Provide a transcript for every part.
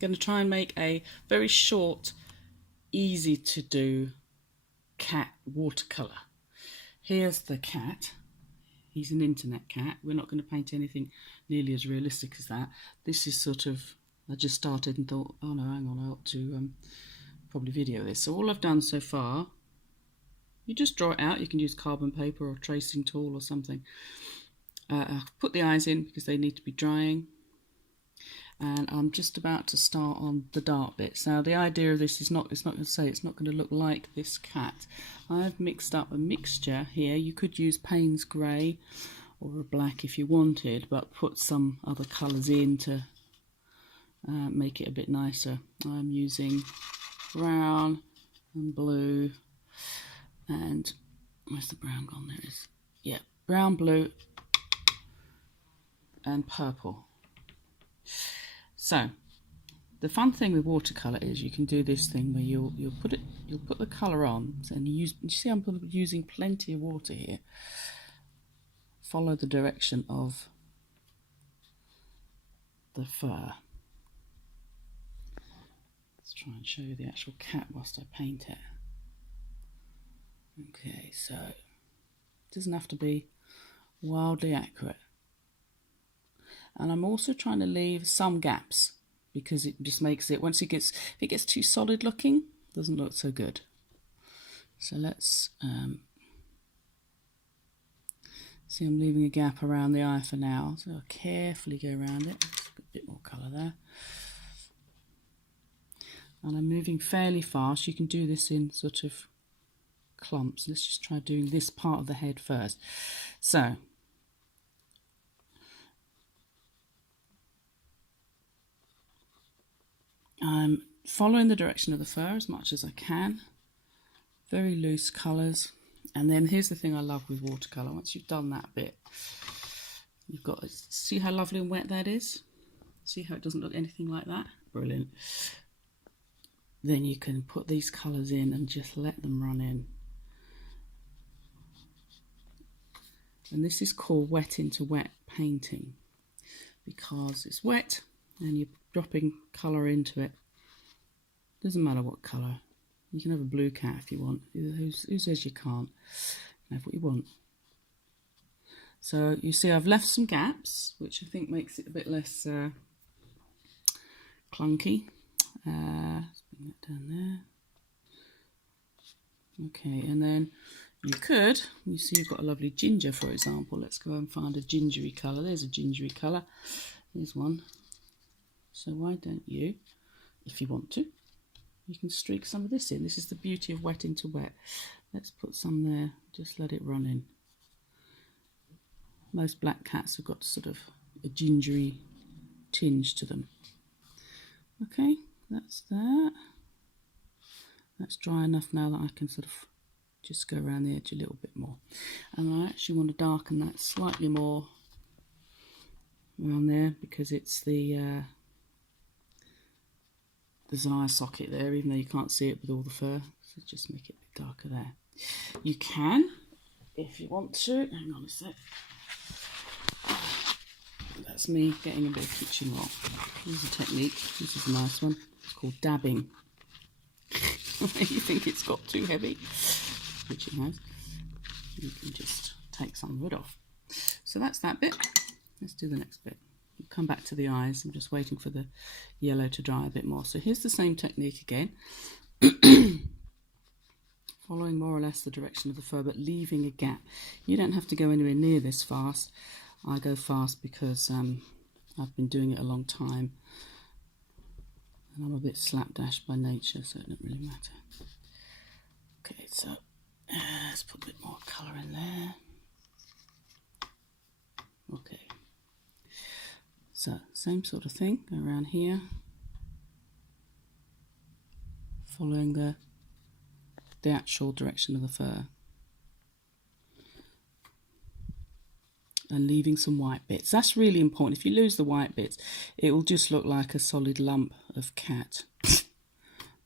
going to try and make a very short, easy to do cat watercolour. Here's the cat. He's an internet cat. We're not going to paint anything nearly as realistic as that. This is sort of, I just started and thought, oh no, hang on, I ought to probably video this. So all I've done so far, you just draw it out. You can use carbon paper or tracing tool or something. I've put the eyes in because they need to be drying. And I'm just about to start on the dark bits. Now the idea of this is it's not going to look like this cat. I've mixed up a mixture here. You could use Payne's grey or a black if you wanted, but put some other colours in to make it a bit nicer. I'm using brown and blue and where's the brown gone? There it is. Yeah, brown, blue and purple. So the fun thing with watercolour is you can do this thing where you'll put the colour on, and you see I'm using plenty of water here. Follow the direction of the fur. Let's try and show you the actual cat whilst I paint it. Okay, so it doesn't have to be wildly accurate. And I'm also trying to leave some gaps because it just makes it, if it gets too solid looking, it doesn't look so good. So let's see, I'm leaving a gap around the eye for now. So I'll carefully go around it. Just put a bit more colour there. And I'm moving fairly fast. You can do this in sort of clumps. Let's just try doing this part of the head first. So I'm following the direction of the fur as much as I can. Very loose colours. And then here's the thing I love with watercolour. Once you've done that bit, you've got to see how lovely and wet that is. See how it doesn't look anything like that? Brilliant. Then you can put these colours in and just let them run in. And this is called wet into wet painting because it's wet and you're dropping colour into it. Doesn't matter what colour. You can have a blue cat if you want. Who says you can't? You can have what you want. So you see I've left some gaps, which I think makes it a bit less clunky. Let's bring that down there. Okay, and then you see you've got a lovely ginger, for example. Let's go and find a gingery colour. There's a gingery colour. There's one. So why don't you, if you want to, you can streak some of this in. This is the beauty of wet into wet. Let's put some there, just let it run in. Most black cats have got sort of a gingery tinge to them. Okay, that's that. That's dry enough now that I can sort of just go around the edge a little bit more. And I actually want to darken that slightly more around there because it's the eye socket there, even though you can't see it with all the fur. So just make it a bit darker there. You can, if you want to. Hang on a sec. That's me getting a bit of kitchen rock. Here's a technique. This is a nice one. It's called dabbing. You think it's got too heavy, which it has. You can just take some of it off. So that's that bit. Let's do the next bit. We'll come back to the eyes. I'm just waiting for the yellow to dry a bit more. So here's the same technique again. Following more or less the direction of the fur, but leaving a gap. You don't have to go anywhere near this fast. I go fast because I've been doing it a long time. And I'm a bit slapdash by nature, so it doesn't really matter. Okay, so let's put a bit more colour in there. Okay. So, same sort of thing, go around here, following the actual direction of the fur, and leaving some white bits. That's really important. If you lose the white bits, it will just look like a solid lump of cat. I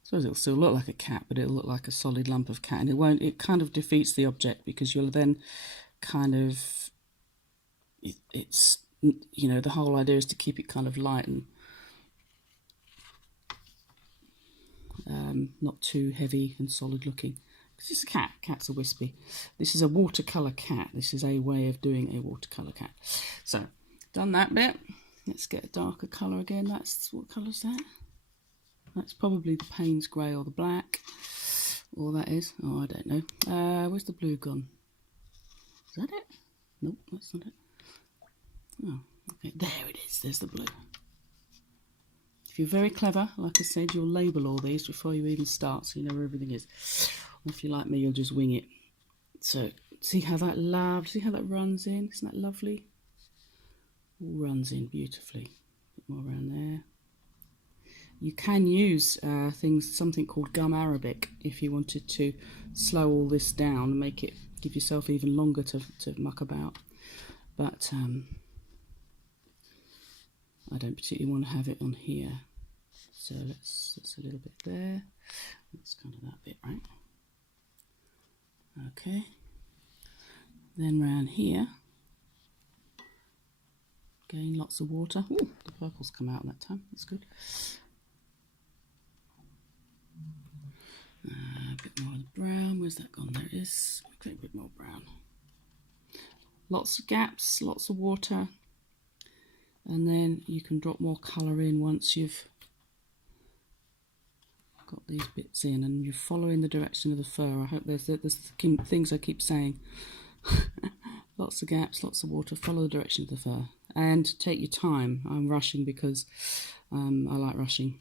suppose it'll still look like a cat, but it'll look like a solid lump of cat, and it kind of defeats the object because you'll then kind of, it's, you know, the whole idea is to keep it kind of light and not too heavy and solid looking. This is a cat. Cats are wispy. This is a watercolour cat. This is a way of doing a watercolour cat. So, done that bit. Let's get a darker colour again. That's, what colour is that? That's probably the Payne's grey or the black. Or that is. Oh, I don't know. Where's the blue gone? Is that it? Nope, that's not it. Oh, okay. There it is. There's the blue. If you're very clever, like I said, you'll label all these before you even start, so you know where everything is. Or if you're like me, you'll just wing it. So, see how that runs in? Isn't that lovely? All runs in beautifully. A bit more around there. You can use something called gum arabic if you wanted to slow all this down and make it, give yourself even longer to muck about. But I don't particularly want to have it on here. So that's a little bit there. That's kind of that bit, right? Okay. Then round here, again, lots of water. Ooh, the purple's come out that time. That's good. A bit more of the brown. Where's that gone? There it is. Okay, a bit more brown. Lots of gaps, lots of water. And then you can drop more colour in once you've got these bits in and you're following the direction of the fur. I hope there's things I keep saying. Lots of gaps, lots of water, follow the direction of the fur. And take your time. I'm rushing because I like rushing.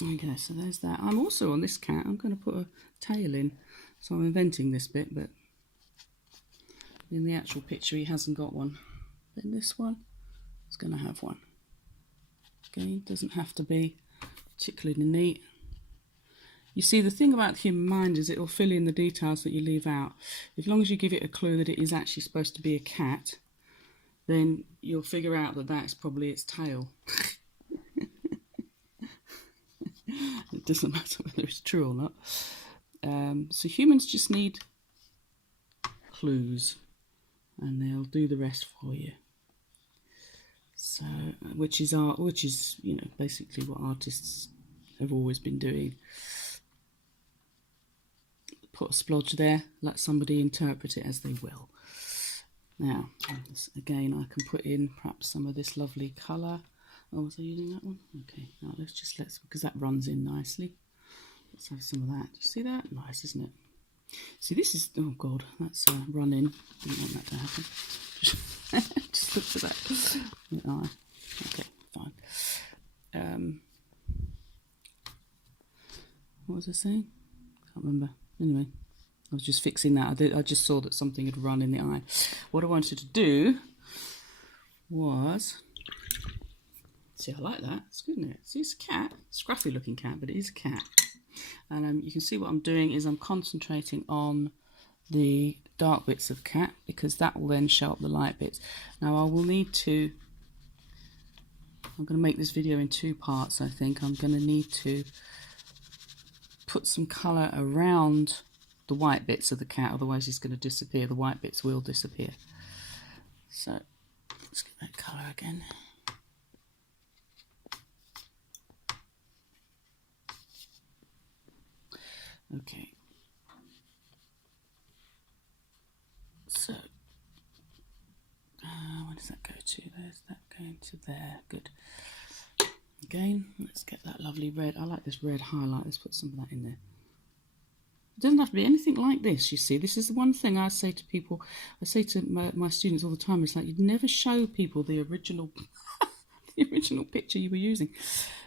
Okay, so there's that. I'm also on this cat, I'm going to put a tail in. So I'm inventing this bit, but in the actual picture he hasn't got one. Then this one is going to have one. Again, doesn't have to be particularly neat. You see, the thing about the human mind is it will fill in the details that you leave out. As long as you give it a clue that it is actually supposed to be a cat, then you'll figure out that that's probably its tail. It doesn't matter whether it's true or not. So humans just need clues, and they'll do the rest for you. So, which is you know, basically what artists have always been doing. Put a splodge there, let somebody interpret it as they will. Now, again, I can put in perhaps some of this lovely colour. Oh, was I using that one? Okay, now because that runs in nicely. Let's have some of that. Do you see that? Nice, isn't it? See, this is, oh God, that's run in. Didn't want that to happen. Just look for that. Okay, fine. What was I saying? Can't remember. Anyway, I was just fixing that. I just saw that something had run in the eye. What I wanted to do was, see, I like that. It's good, isn't it? See, it's a cat, scruffy looking cat, but it is a cat. And you can see what I'm doing is I'm concentrating on the dark bits of the cat, because that will then show up the light bits. Now I will need to, I'm going to make this video in two parts, I think. I'm going to need to put some colour around the white bits of the cat, otherwise he's going to disappear. The white bits will disappear. So let's get that colour again. Okay. So, where does that go to? There's that going to there. Good. Again, let's get that lovely red. I like this red highlight. Let's put some of that in there. It doesn't have to be anything like this, you see. This is the one thing I say to people. I say to my students all the time. It's like, you'd never show people the original, the original picture you were using.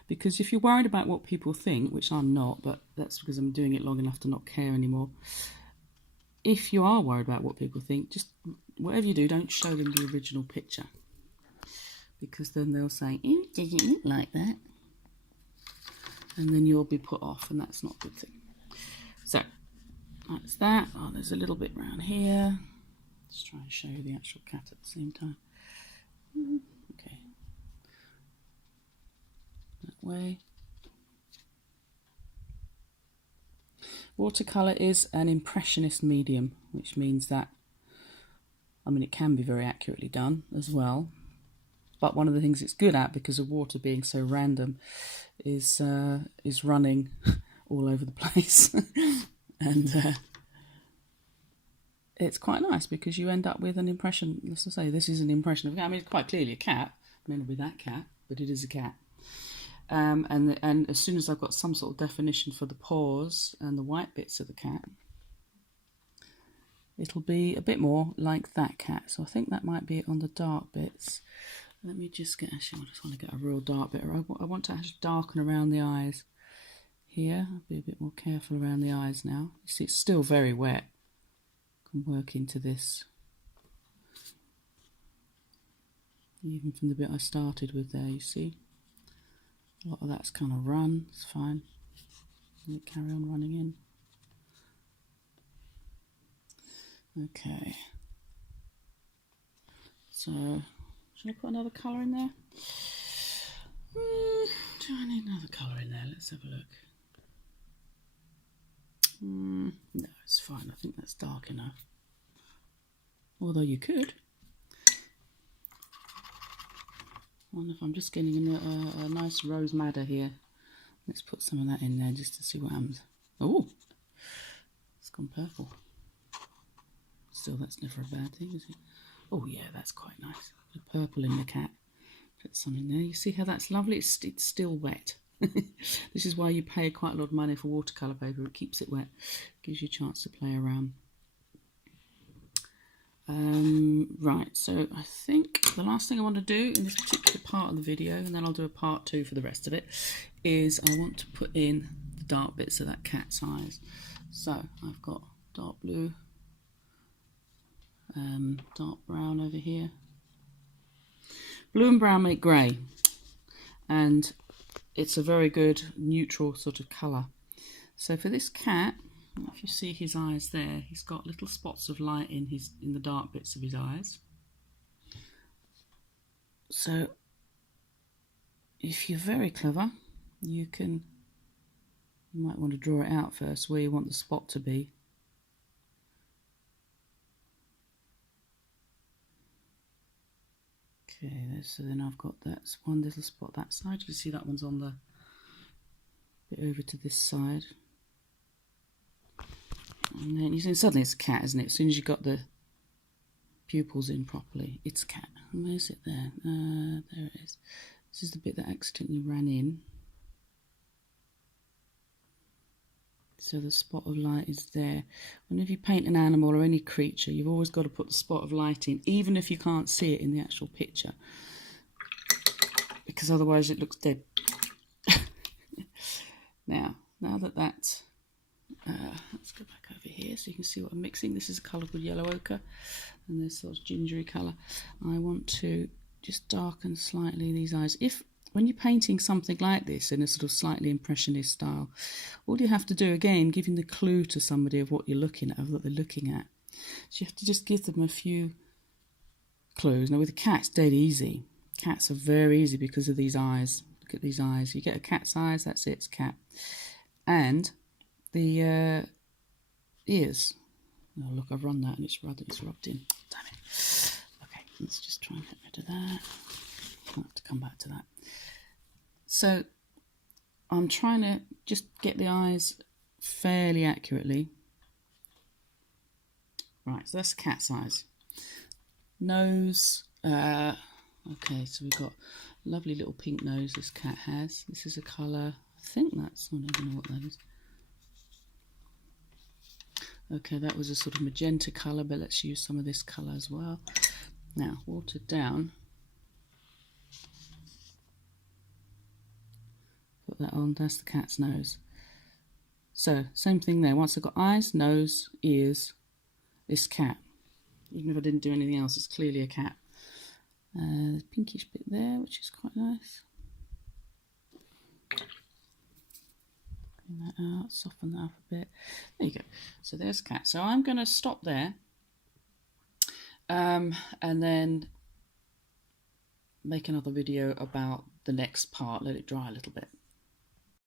Because if you're worried about what people think, which I'm not, but that's because I'm doing it long enough to not care anymore. If you are worried about what people think, just whatever you do, don't show them the original picture. Because then they'll say, it doesn't look like that. And then you'll be put off, and that's not a good thing. So, that's that. Oh, there's a little bit around here. Let's try and show you the actual cat at the same time. Okay. That way. Watercolour is an impressionist medium, which means that, I mean, it can be very accurately done as well, But one of the things it's good at, because of water being so random, is running all over the place. And it's quite nice because you end up with an impression. Let's just say this is an impression of a cat. I mean, it's quite clearly a cat. It may not be that cat, but it is a cat. And as soon as I've got some sort of definition for the paws and the white bits of the cat, it'll be a bit more like that cat. So I think that might be on the dark bits. Let me just get, actually I just want to get a real dark bit. I want to actually darken around the eyes here. I'll be a bit more careful around the eyes now. You see it's still very wet. I can work into this. Even from the bit I started with there, you see. A lot of that's kind of run, it's fine. Let it carry on running in. Okay. So, should I put another colour in there? Do I need another colour in there? Let's have a look. No, it's fine. I think that's dark enough. Although you could. I wonder if I'm just getting a nice rose madder here. Let's put some of that in there just to see what happens. Oh, it's gone purple. Still, that's never a bad thing, is it? Oh yeah, that's quite nice. Put purple in the cat. Put some in there. You see how that's lovely? It's still wet. This is why you pay quite a lot of money for watercolour paper. It keeps it wet. Gives you a chance to play around. Right, so I think the last thing I want to do in this particular part of the video, and then I'll do a part 2 for the rest of it, is I want to put in the dark bits of that cat's eyes. So I've got dark blue, dark brown over here. Blue and brown make grey, and it's a very good neutral sort of colour. So for this cat, if you see his eyes there, he's got little spots of light in the dark bits of his eyes. So if you're very clever, you might want to draw it out first where you want the spot to be. Okay, so then I've got that one little spot that side. You can see that one's on the bit over to this side. And then you see suddenly it's a cat, isn't it? As soon as you've got the pupils in properly, it's a cat. Where's it there? There it is. This is the bit that accidentally ran in. So the spot of light is there. Whenever you paint an animal or any creature, you've always got to put the spot of light in, even if you can't see it in the actual picture, because otherwise it looks dead. Now that that's let's go back over here so you can see what I'm mixing. This is a colour called yellow ochre, and this sort of gingery colour. I want to just darken slightly these eyes. When you're painting something like this in a sort of slightly impressionist style, all you have to do, again, giving the clue to somebody of what you're looking at, of what they're looking at. So you have to just give them a few clues. Now with the cats, dead easy. Cats are very easy because of these eyes. Look at these eyes. You get a cat's eyes, that's it, it's cat. And the ears. Oh look, I've run that and it's rubbed in. Damn it. Okay, let's just try and get rid of that. I'll have to come back to that. So I'm trying to just get the eyes fairly accurately. Right, so that's the cat's eyes. Nose. Okay, so we've got a lovely little pink nose this cat has. This is a colour. I think that's, I don't know what that is. Okay, that was a sort of magenta colour, but let's use some of this colour as well. Now, watered down. Put that on, that's the cat's nose. So, same thing there. Once I've got eyes, nose, ears, it's cat. Even if I didn't do anything else, it's clearly a cat. There's a pinkish bit there, which is quite nice. Clean that out, soften that up a bit. There you go. So there's cat. So I'm going to stop there. And then make another video about the next part, let it dry a little bit.